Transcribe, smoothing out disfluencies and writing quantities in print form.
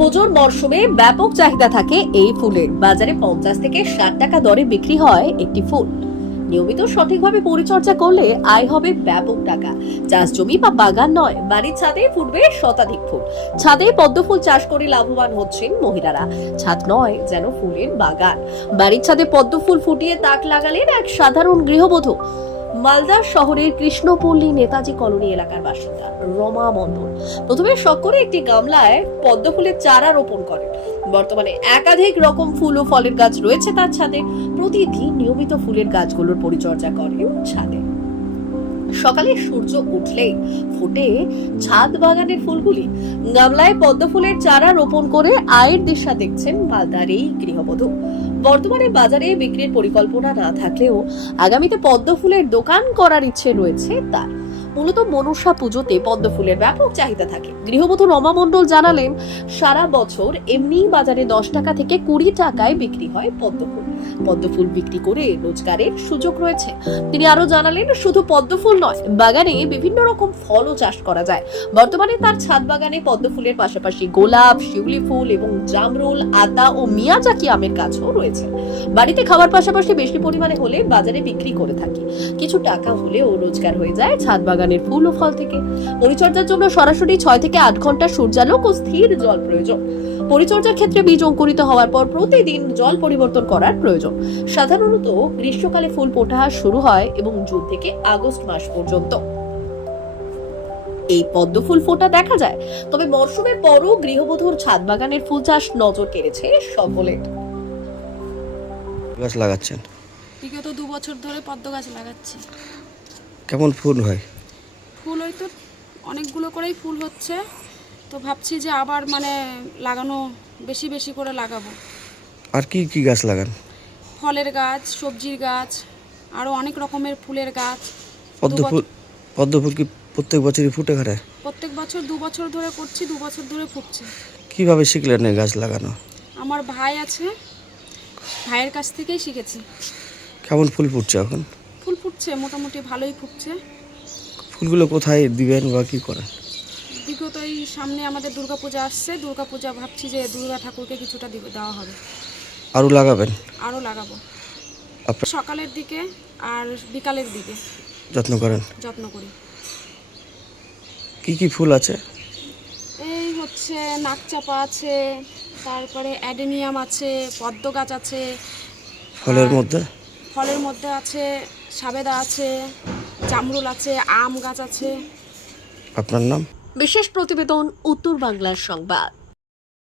পুজোর মরশুমে ব্যাপক চাহিদা থাকে এই ফুলের। বাজারে 50 থেকে 60 টাকা দরে বিক্রি হয় একটি ফুল। নিয়মিত সঠিকভাবে পরিচর্যা করলে আয় হবে ব্যাপক টাকা। চাষ জমি বা বাগান নয়, বাড়ির ছাদে ফুটবে শতাধিক ফুল। ছাদে পদ্ম ফুল চাষ করে লাভবান হচ্ছেন মহিলারা। ছাদ নয়, যেন ফুলের বাগান। বাড়ির ছাদে পদ্ম ফুল ফুটিয়ে তাক লাগালেন এক সাধারণ গৃহবধূ। মালদা শহরের কৃষ্ণপল্লী নেতাজি কলোনি এলাকার বাসিন্দা রমা মণ্ডল প্রথমে শখ করে একটি গামলায় পদ্ম ফুলের চারা রোপণ করেন। বর্তমানে একাধিক রকম ফুল ও ফলের গাছ রয়েছে তার ছাদে। প্রতিদিন নিয়মিত ফুলের গাছগুলোর পরিচর্যা করেন ছাদে। সকালে সূর্য উঠলেই ফোটে ছাদ বাগানের ফুলগুলি। গামলায় পদ্ম ফুলের চারা রোপণ করে আয়ের দিশা দেখছেন মালদার এই গৃহবধূ। বর্তমানে বাজারে বিক্রির পরিকল্পনা না থাকলেও আগামীতে পদ্ম ফুলের দোকান করার ইচ্ছে রয়েছে তার। মূলত মনসা পুজোতে পদ্ম ফুলের ব্যাপক চাহিদা থাকে। গৃহবধূ রমা মণ্ডল জানালেন, সারা বছর এমনি বাজারে 10 টাকা থেকে 20 টাকায় বিক্রি হয় পদ্ম ফুল। পদ্ম ফুল বিক্রি করে রোজগারের সুযোগ রয়েছে। তিনি আরো জানালেন, শুধু পদ্ম ফুল নয়, বাগানে বিভিন্ন রকম ফলও চাষ করা যায়। বর্তমানে তার ছাদ বাগানে পদ্ম ফুলের পাশাপাশি গোলাপ, শিউলি ফুল এবং জামরুল, আতা ও মিয়াজাকি আমের গাছও রয়েছে। বাড়িতে খাওয়ার পাশাপাশি বেশি পরিমাণে হলে বাজারে বিক্রি করে থাকি। কিছু টাকা হলেও রোজগার হয়ে যায় ছাদ বাগানের ফুল ও ফল থেকে। পরিচর্যার জন্য সরাসরি 6 থেকে 8 ঘন্টা সূর্যালোক ও স্থির জল প্রয়োজন। পরিচর্যার ক্ষেত্রে বীজ অঙ্কুরিত হওয়ার পর প্রতিদিন জল পরিবর্তন করার প্রয়োজন। সাধারণত গ্রীষ্মকালে ফুল ফোটা শুরু হয় এবং জুন থেকে আগস্ট মাস পর্যন্ত এই পদ্ম ফুল ফোটা দেখা যায়। তবে মরশুমের পরও গৃহবধূর ছাদ বাগানের ফুল চাষ নজর কেড়েছে সকলের। গাছ লাগাচ্ছেন? বিগত 2 বছর ধরে পদ্ম গাছ লাগাচ্ছি। কেমন ফুল হয়? ফুল ওই তো অনেকগুলো করেই ফুল হচ্ছে, তো ভাবছি যে আবার লাগানো বেশি বেশি করে লাগাবো। আর কি কি গাছ লাগান? ফলের গাছ, সবজির গাছ, আরও অনেক রকমের ফুলের গাছ। পদ্ম ফুল কি প্রত্যেক বছরই ফুটে ঘরে? প্রত্যেক বছর 2 বছর ধরে করছি, 2 বছর ধরে ফুটছে। কিভাবে শিখলেন এই গাছ লাগানো? আমার ভাই আছে, ভাইয়ের কাছ থেকেই শিখেছি। কেমন ফুল ফুটছে এখন? ফুল ফুটছে, মোটামুটি ভালোই ফুটছে। ফুলগুলো কোথায় দিবেন বা কি করেন? বিগত এই সামনে আমাদের দুর্গাপূজা আসছে, দুর্গাপূজা ভাবছি যে দুর্গা ঠাকুরকে কিছুটা দেওয়া হবে। আরও লাগাবেন? আরও লাগাবো, আপনার সকালের দিকে আর বিকালের দিকে যত্ন করেন? যত্ন করি। কি কি ফুল আছে? এই হচ্ছে নাকচাপা আছে, তারপরে অ্যাডেনিয়াম আছে, পদ্ম গাছ আছে। ফলের মধ্যে আছে সাবেদা আছে, জামরুল আছে, আম গাছ আছে। আপনার নাম? বিশেষ প্রতিবেদন, উত্তর বাংলার সংবাদ।